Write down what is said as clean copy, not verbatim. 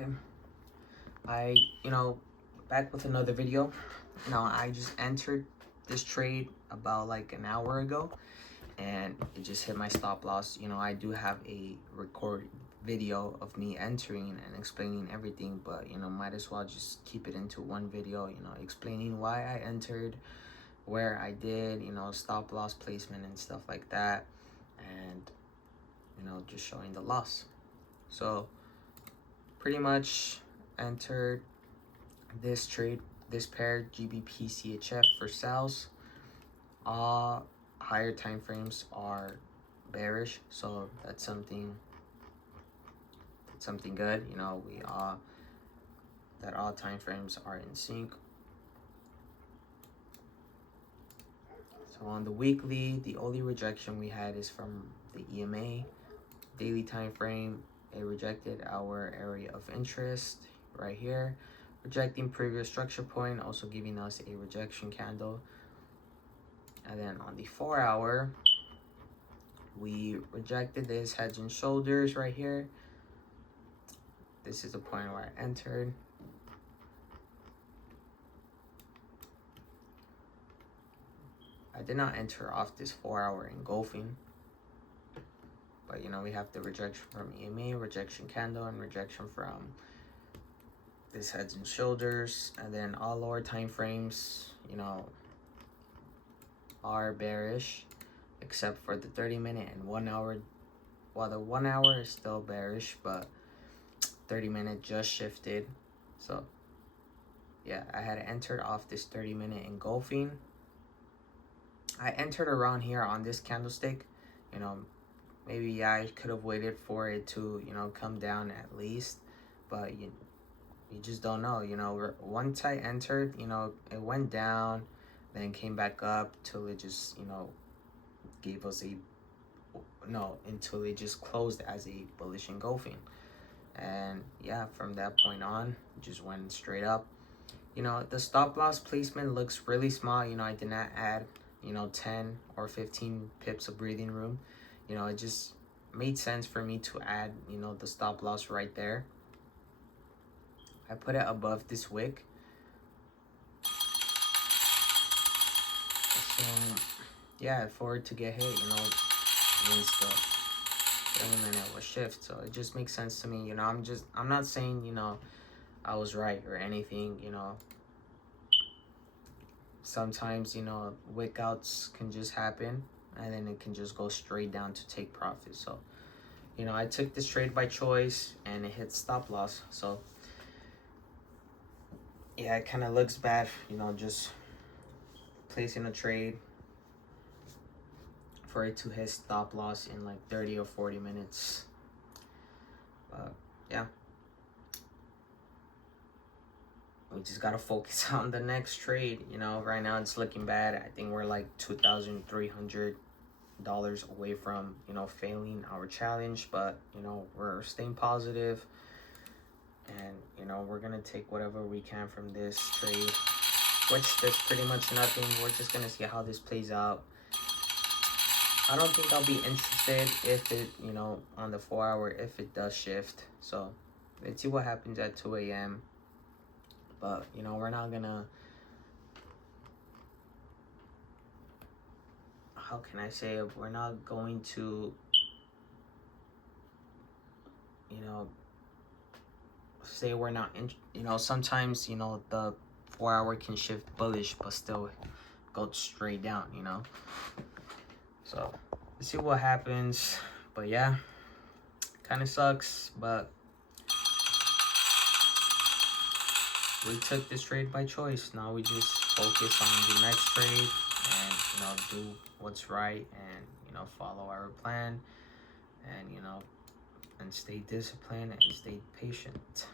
Okay, back with another video. I just entered this trade about like an hour ago, and it just hit my stop loss. I do have a recorded video of me entering and explaining everything, but might as well just keep it into one video, explaining why I entered, where I did, stop loss placement and stuff like that, and just showing the loss. So pretty much entered this trade, this pair, GBPCHF for sales. All higher time frames are bearish, so that's something good. We all that all time frames are in sync. So on the weekly, the only rejection we had is from the EMA. Daily time frame, it rejected our area of interest right here, rejecting previous structure point, also giving us a rejection candle. And then on the 4 hour, we rejected this heads and shoulders right here. This is the point where I entered. I did not enter off this 4 hour engulfing, but we have the rejection from EMA, rejection candle, and rejection from this heads and shoulders. And then all lower time frames are bearish, except for the 30-minute and 1 hour. While the 1 hour is still bearish, but 30-minute just shifted. So yeah, I had entered off this 30-minute engulfing. I entered around here on this candlestick. Maybe I could have waited for it to come down at least, but you just don't know. Once I entered, it went down, then came back up till it just gave us until it just closed as a bullish engulfing. And yeah, from that point on, it just went straight up. The stop loss placement looks really small. I did not add 10 or 15 pips of breathing room. It just made sense for me to add the stop loss right there. I put it above this wick. So yeah, for it to get hit, means the 30-minute will shift. So it just makes sense to me. I'm not saying I was right or anything. Sometimes wick outs can just happen, and then it can just go straight down to take profit. So I took this trade by choice, and it hit stop loss. So yeah, it kind of looks bad, just placing a trade for it to hit stop loss in like 30 or 40 minutes. But yeah, we just gotta focus on the next trade. Right now it's looking bad. I think we're like $2,300 away from failing our challenge, but we're staying positive, and we're gonna take whatever we can from this trade, which there's pretty much nothing. We're just gonna see how this plays out. I don't think I'll be interested if it on the 4 hour if it does shift. So let's see what happens at 2 a.m. But we're not gonna, how can I say it, we're not going to say we're not in. Sometimes the 4 hour can shift bullish but still go straight down. So let's see what happens. But yeah, kind of sucks, but we took this trade by choice. Now we just focus on the next trade and do what's right, and follow our plan, and and stay disciplined and stay patient.